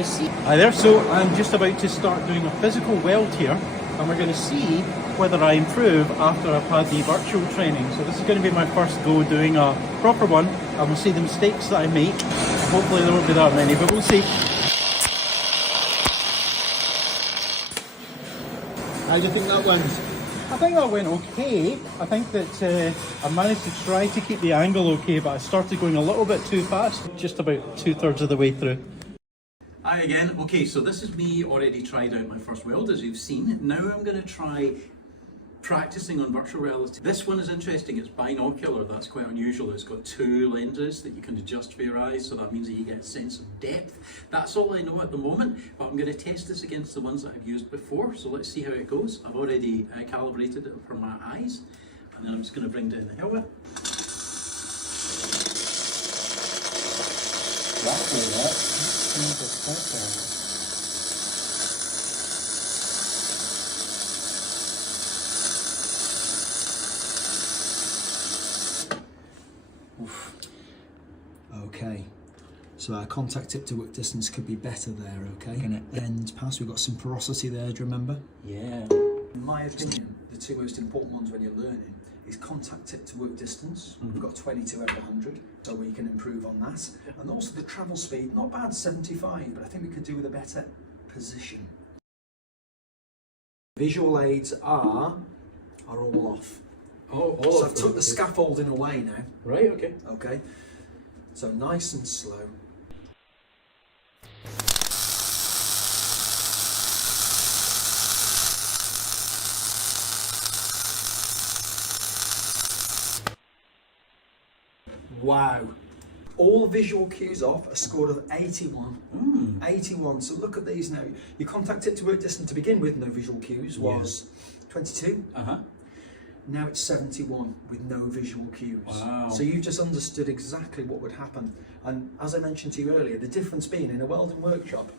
going to see. Hi there, so I'm just about to start doing a physical weld here, and we're going to see whether I improve after I've had the virtual training. So this is going to be my first go doing a proper one, and we'll see the mistakes that I make. Hopefully there won't be that many, but we'll see. How do you think that went? I think that went okay. I think that I managed to try to keep the angle okay, but I started going a little bit too fast, just about 2/3 of the way through. Hi again. Okay, so this is me already tried out my first weld, as you've seen. Now I'm going to try practicing on virtual reality. This one is interesting. It's binocular. That's quite unusual. It's got 2 lenses that you can adjust for your eyes, so that means that you get a sense of depth. That's all I know at the moment, but I'm going to test this against the ones that I've used before, so let's see how it goes. I've already calibrated it for my eyes, and then I'm just going to bring down the helmet. Okay, so our contact tip to work distance could be better there, okay? End pass, we've got some porosity there, do you remember? Yeah. In my opinion, the 2 most important ones when you're learning is contact tip to work distance. We've got 22 out of 100, so we can improve on that. And also the travel speed, not bad, 75, but I think we could do with a better position. Visual aids are all off. Oh, so I've took the scaffolding away now. Right, okay. Okay, so nice and slow. Wow. All visual cues off, a score of 81. 81. So look at these now. Your contact tip to work distance to begin with, no visual cues, was 22. Now it's 71 with no visual cues. Wow. So you've just understood exactly what would happen. And as I mentioned to you earlier, the difference being in a welding workshop,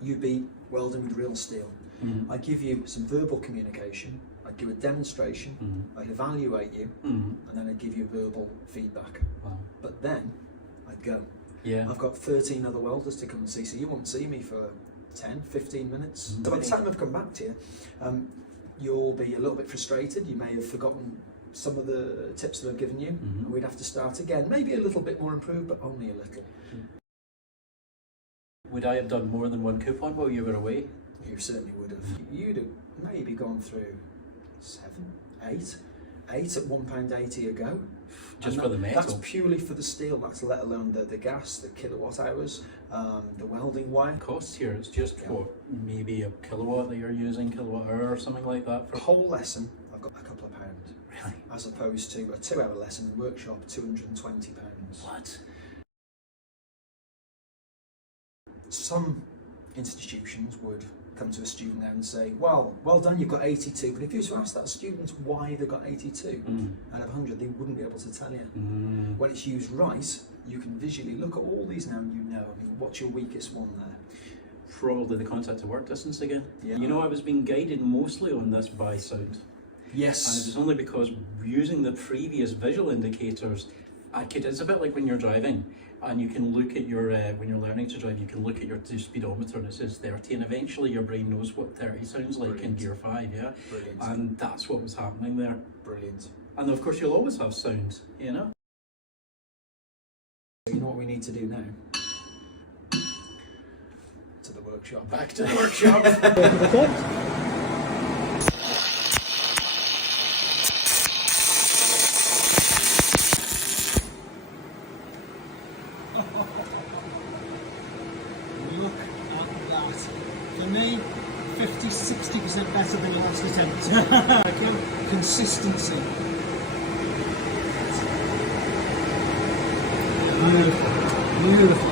you'd be welding with real steel. I give you some verbal communication, I'd do a demonstration, I'd evaluate you, and then I'd give you verbal feedback. Wow. But then I'd go. Yeah. I've got 13 other welders to come and see, so you won't see me for 10, 15 minutes. So by the time I've come back to you, you'll be a little bit frustrated. You may have forgotten some of the tips that I've given you, and we'd have to start again. Maybe a little bit more improved, but only a little. Would I have done more than 1 coupon while you were away? You certainly would have. You'd have maybe gone through 7, 8 at £1.80 a go. Just for the metal? That's purely for the steel, that's let alone the gas, the kilowatt hours, the welding wire. Costs here, it's just what, maybe a kilowatt that you're using, kilowatt hour or something like that? For a whole lesson, I've got a couple of pounds. Really? As opposed to a 2-hour lesson in the workshop, £220. What? Some institutions would come to a student now and say, well done, you've got 82, but if you were to ask that student why they got 82 out of 100, they wouldn't be able to tell you. When it's used right, you can visually look at all these now and you know. I mean, what's your weakest one there? Probably the contact to work distance again. Yeah. You know, I was being guided mostly on this by sound. Yes. And it was only because using the previous visual indicators, it's a bit like when you're driving and you can look at your, when you're learning to drive, you can look at your speedometer and it says 30, and eventually your brain knows what 30 sounds like in gear 5, yeah? Brilliant. And that's what was happening there. Brilliant. And of course you'll always have sound, you know? You know what we need to do now? To the workshop. Back to the workshop. Look at that. For me, 50-60% better than your last attempt. Okay? Consistency. Beautiful. Beautiful.